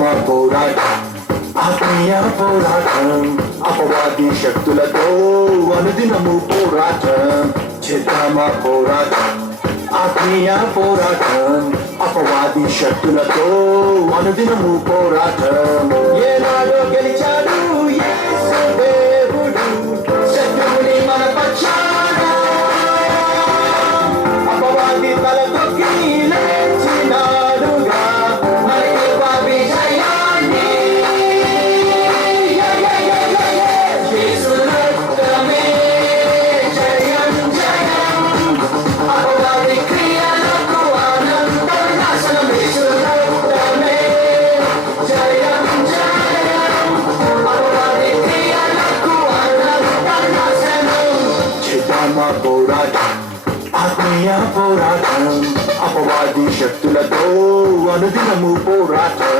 చేద్దామా పోరాటం, ఆత్మీయ పోరాటం, అపవాది శక్తులతో అనుదినము పోరాటం. చేద్దామా పోరాటం, ఆత్మీయ పోరాటం, అపవాది శక్తులతో అనుదినము పోరాటం. ఏనాడో గెలిచాడు యేసు దేవుడు, శత్రువుని మన పక్షాన, అపవాది తల తొక్కి లేచినాడుగా, మనకి విజయాన్ని. యేసు రక్తమే జయం జయం, అపవాది క్రియలకు ఆనందం నాశనం. యేసు రక్తమే జయం జయం, అపవాది క్రియలకు ఆనందం నాశనం. చేద్దామా పోరాటం, ఆత్మీయ పోరాటం, అపవాది శక్తులతో అనుదినము పోరాటం.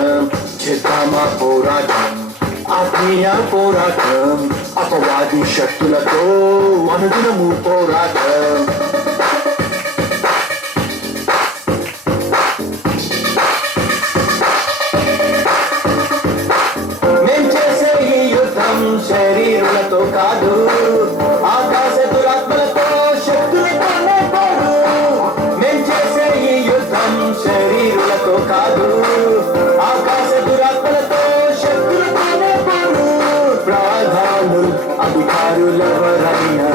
చేద్దామా పోరాటం, ఆత్మీయ పోరాటం, అపవాది శక్తులతో అనుదినము పోరాటం. మేం చేసే ఈ యుద్ధం శరీరులతో కాదు, ఆకాశ దురాత్మలతో శక్తులతోనే పోరు. మేం చేసే ఈ యుద్ధం శరీరులతో కాదు, ఆకాశ దురాత్మలతో శక్తులతోనే పోరు. ప్రధానులు అధికారులెవరైనా,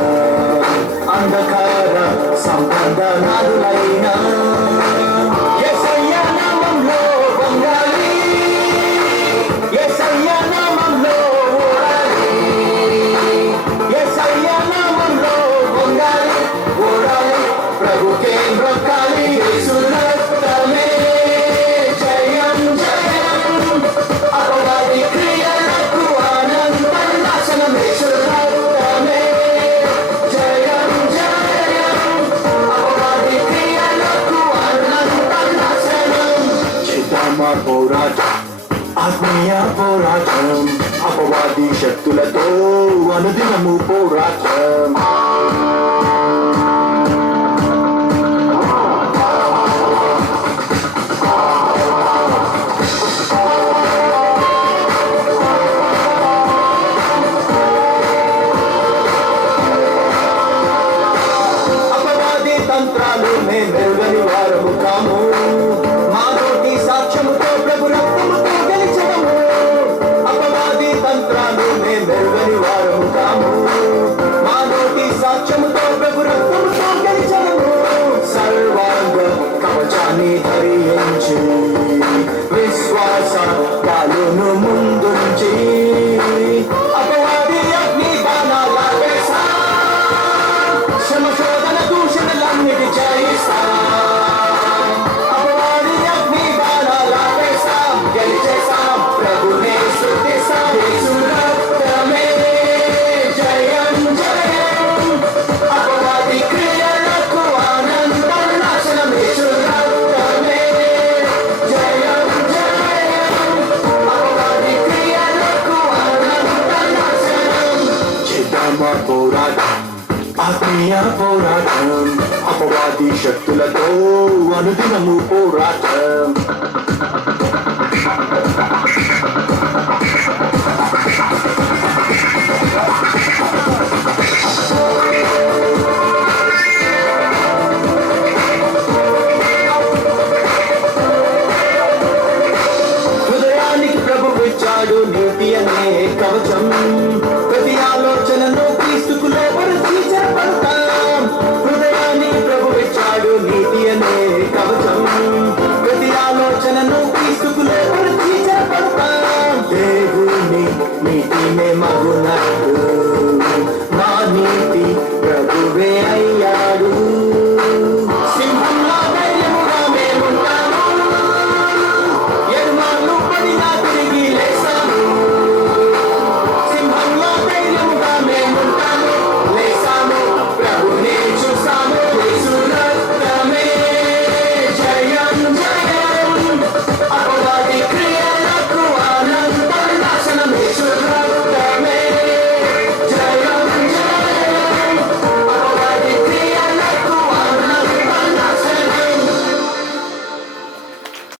అంధకార సంబంధనాదులైనా, యేసయ్య నామంలో వంగాలి, యేసయ్య నామంలో ఓడాలి, యేసయ్య నామంలో వంగాలి ఓడాలి, ప్రభుకే మొక్కాలి. యేసు రక్తమే జయం జయం, అపవాది క్రియలకు ఆనందం నాశనం. యేసు రక్తమే జయం జయం, అపవాది క్రియలకు ఆనందం నాశనం. చేద్దామా పోరాటం, ఆత్మీయ పోరాటం, అపవాది శక్తులతో అనుదినము పోరాటం. అపవాది తంత్రాలు మేమెరుగని వారము కాము, మా నోటి సాక్ష్యముతో ప్రభు రక్తముతో గెలిచడము. అపవాది తంత్రాలు మేమెరుగని వారము కాము, మా నోటి సాక్ష్యముతో ప్రభు రక్తముతో గెలిచడము. సర్వాంగ కవచాన్ని ధరించి విశ్వాస పాలును ముందుంచి, అపవాది అగ్ని బాణాల వేసా, శ్రమ శోధన దూషణలన్నిటి జయిస్తాం. అపవాది అగ్ని బాణాల వేసాం, గెలిచేసాం, ప్రభునే స్తుతిస్తాం. యేసు రక్తమే జయం జయం, అపవాది క్రియలకు ఆనందం నాశనం. యేసు రక్తమే జయం జయం, అపవాది క్రియలకు ఆనందం నాశనం. చేద్దామా పోరాటం, ఆత్మీయ పోరాటం, అపవాది శక్తులతో అనుదినము పోరాటం.